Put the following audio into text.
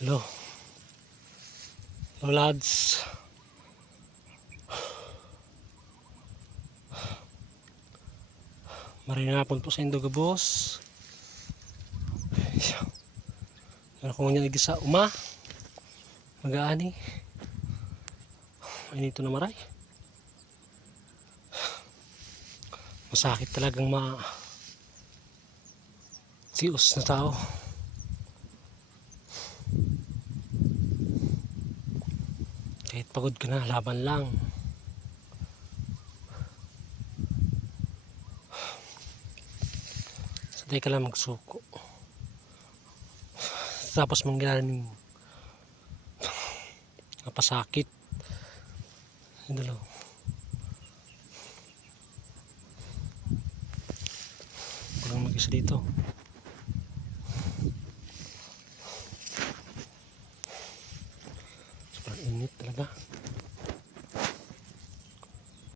Hello. Hello lads. Marinapon po sa Indoga boss. Ano kung nga nagisa uma. Mag-aani. Ay nito na maray. Masakit talagang sios na tao. Kahit pagod ka na, laban lang. Sanay ka lang magsuko. Tapos mangyaring napasakit. Yung dalaw. Walang mag-isa dito. Sobrang init talaga.